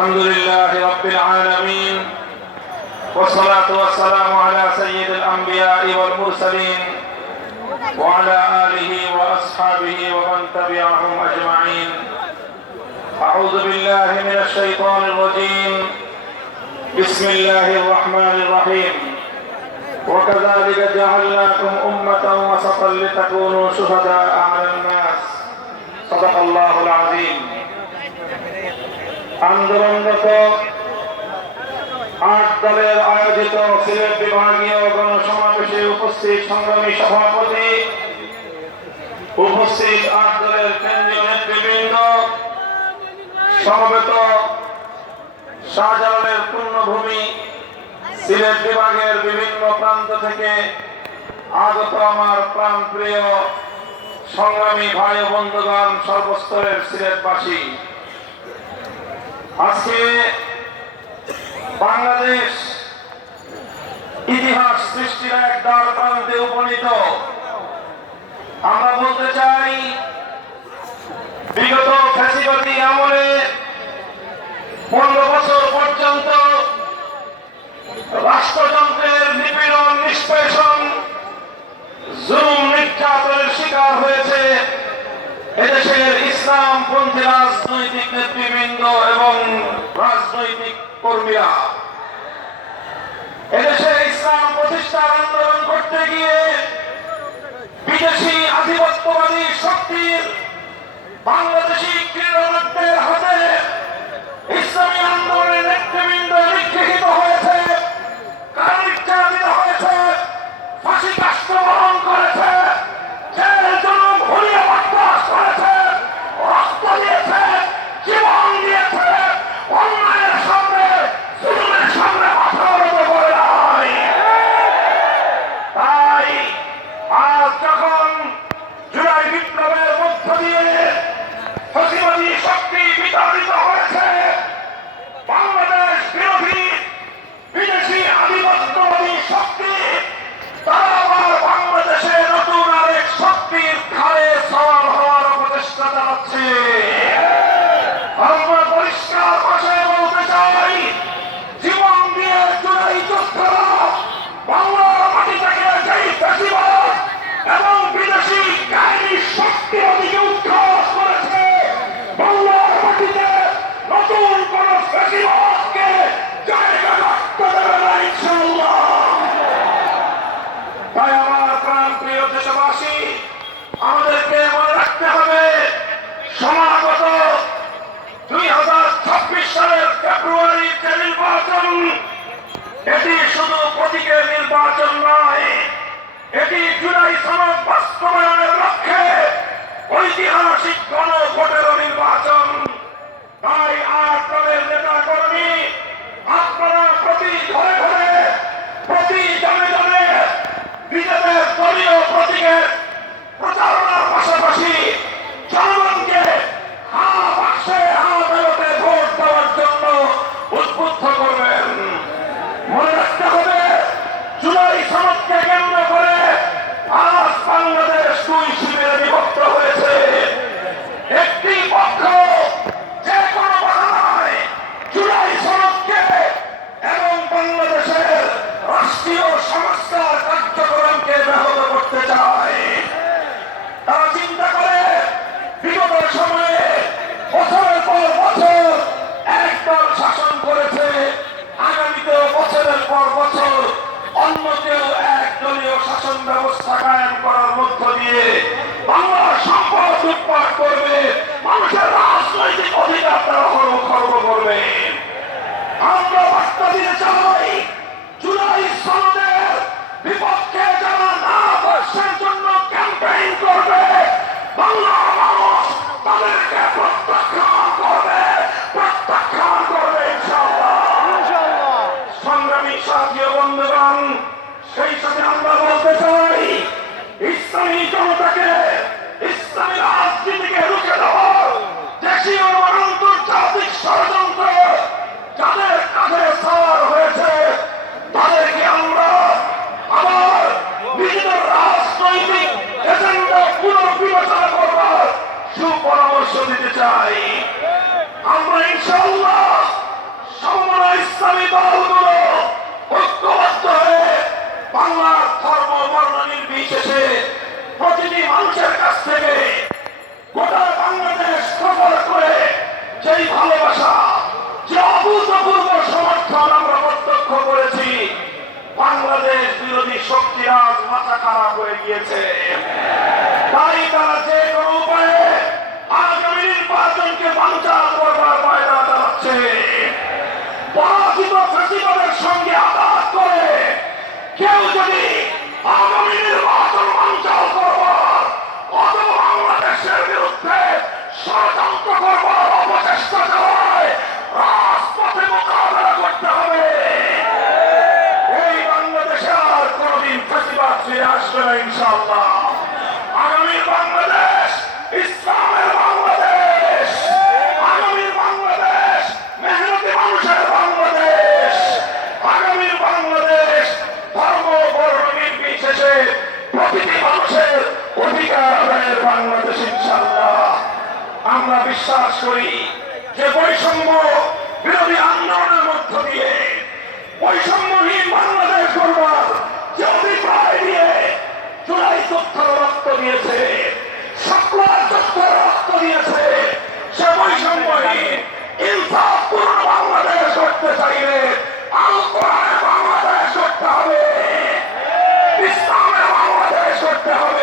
الحمد لله رب العالمين والصلاة والسلام على سيد الأنبياء والمرسلين وعلى آله وأصحابه ومن تبعهم أجمعين. أعوذ بالله من الشيطان الرجيم. بسم الله الرحمن الرحيم. وكذلك جعلناكم أمة وسطا لتكونوا شهداء على الناس. صدق الله العظيم. আন্দোলনরত ৮ দলের আয়োজিত সিলেট বিভাগীয় গণসমাবেশে উপস্থিত সংগ্রামী সভাপতি, উপস্থিত ৮ দলের কেন্দ্রীয় নেতৃবৃন্দ, সমবেত শাহজালালের পূর্ণভূমি সিলেট বিভাগের বিভিন্ন প্রান্ত থেকে আগত আমার প্রাণপ্রিয় সংগ্রামী ভাই ও বন্ধুগণ, সর্বস্তরের সিলেটবাসী, আজকে বাংলাদেশ ইতিহাস সৃষ্টির এক দ্বার প্রান্তে উপনীত। আমরা বলতে চাই, বিগত ফ্যাসিবাদী আমলে 15 বছর পর্যন্ত রাষ্ট্রযন্ত্রের নিপীড়ন, নিষ্পেষণ, জুলুম, নির্যাতনের শিকার হয়েছে এদেশের ইসলামপন্থী রাজনৈতিক নেতৃবৃন্দ এবং রাজনৈতিক কর্মীরা। এদেশে ইসলাম প্রতিষ্ঠার আন্দোলন করতে গিয়ে বিদেশি আধিপত্যবাদী শক্তির বাংলাদেশি ক্রীড়াবিদদের হাতে ইসলামী আন্দোলনের নেতৃবৃন্দ নিগৃহীত হয়েছে, নির্যাতিত হয়েছে, ফাঁসি কাষ্ঠ বরণ করেছে, জেল জুলুম ঘুরিয়ে বরদাস্ত করেছে, রক্ত দিয়েছে, জীবন দিয়েছে, অন্যায়ের সামনে, জুলুমের সামনে মাথা নত করে নাই। তাই আজ যখন জুলাই বিপ্লবের মধ্য দিয়ে ফ্যাসিবাদী শক্তি বিতাড়িত হয়েছে, বাংলাদেশ বিরোধী বিদেশি আধিপত্যবাদী শক্তি তারা আবার বাংলাদেশে নতুন আরেক শক্তির ঘাড়ে সওয়ার হওয়ার প্রচেষ্টা চালাচ্ছে। আমরা পরিষ্কার ভাষায় বলতে চাই, জীবন দিয়ে জুলাই যোদ্ধারা বাংলার মাটি থেকে যেই ফ্যাসিবাদ এবং বিদেশি কাহিনী শক্তি ওদিকে উৎখাত করেছে, বাংলার মাটিতে নতুন কোন ফ্যাসিবাদকে জায়গা রাখতে দেবে না ইনশাআল্লাহ। তাই আমার প্রাণপ্রিয় দেশবাসী, আমাদেরকে মনে রাখতে হবে, সমাগত 2026 সালের ফেব্রুয়ারির যে নির্বাচন, এটি শুধু প্রতীকের নির্বাচন নয়, এটি জুলাই সনদ বাস্তবায়নের লক্ষ্যে ঐতিহাসিক গণভোটেরও নির্বাচন। তাই ৮ দলের নেতা কর্মী, আপনারা প্রতি ঘরে ঘরে, প্রতি জনে জনে নিজেদের দলীয় প্রতীকের প্রচারণার পাশাপাশি জনগণকে হা বাক্সে, হা ব্যালটে ভোট দেওয়ার জন্য উদ্বুদ্ধ করবেন। মনে রাখতে হবে, জুলাই সনদকে কেন্দ্র করে আজ বাংলাদেশ 2 শিবিরে বিভক্ত হয়েছে। একটি পক্ষ যে কোনো বাহানায় জুলাই সনদকে এবং বাংলাদেশের রাষ্ট্রীয় সংস্কার কার্যক্রমকে ব্যাহত করতে চায়। তারা চিন্তা করে, বিগত সময়ে বছরের পর বছর একদল শাসন করেছে, আগামীতেও বছরের পর বছর অন্য কেউ একদলীয় শাসন ব্যবস্থা কায়েম করার মধ্য দিয়ে বাংলার সম্পদ লুটপাট করবে, মানুষের রাজনৈতিক অধিকার তারা খর্ব করবে। আমরা বার্তা দিতে চাই, জুলাই সনদের বিপক্ষে যারা না বর্ষের জন্য ক্যাম্পেইন করবে, বাংলার মানুষ তাদেরকে প্রত্যাখ্যান করবে ইনশাআল্লাহ। সংগ্রামী সাথী ও বন্ধুগণ, সেই সাথে আমরা বলতে চাই, ইসলামী জনতাকে, ইসলামী রাজনীতিকে রুখে দেওয়ার দেশীয় ও আন্তর্জাতিক ষড়যন্ত্র যাদের কাঁধে সওয়ার হয়েছে, তাদেরকে আমরা আবার নিজেদের রাজনৈতিক এজেন্ডা পুনর্বিবেচনা করবার সুপরামর্শ দিতে চাই। আমরা ইনশাআল্লাহ ইসলামী দলগুলো ঐক্যবদ্ধ হয়ে বাংলার ধর্ম বর্ণ নির্বিশেষে প্রতিটি মানুষের কাছ থেকে গোটা বাংলাদেশ সফর করে যেই ভালোবাসা, যে অভূতপূর্ব সমর্থন আমরা প্রত্যক্ষ করেছি, বাংলাদেশ বিরোধী শক্তিরা আজ মাথা খারাপ হয়ে গিয়েছে। তাই তারা যে কোনো উপায়ে আগামী নির্বাচনকে বানচাল করবার পায়রা চালাচ্ছে। পরাজিত ফ্যাসিবাদের সঙ্গে আঘাত করে কেউ যদি আগামী নির্বাচন বানচাল করবার অথবা বাংলাদেশের বিরুদ্ধে ষড়যন্ত্র করবার অপচেষ্টা চালায়, রাজপথে মোকাবেলা করতে হবে। এই বাংলাদেশে আর কোনদিন ফ্যাসিবাদ ফিরে আসবে না ইনশাআল্লাহ। আগামীর বাংলাদেশ ইসলামের বাংলাদেশ, আগামীর বাংলাদেশ মেহনতি মানুষের বাংলাদেশ, আগামীর বাংলাদেশ ধর্ম বর্ণ নির্বিশেষে প্রতিটি মানুষের অধিকার আদায়ের বাংলাদেশ ইনশাআল্লাহ। আমরা বিশ্বাস করি যে বৈষম্য বিরোধী আন্দোলনের মধ্য দিয়ে বৈষম্যহীন বাংলাদেশ গড়বার যে অভিপ্রায় দিয়ে জুলাই তথ্য রক্ত দিয়েছে, সকল তথ্য রক্ত দিয়েছে, সে বৈষম্যহীন ইনসাফপূর্ণ বাংলাদেশ গড়তে চাইলে আল কোরআনের বাংলাদেশ গড়তে হবে, ইসলামের বাংলাদেশ গড়তে হবে।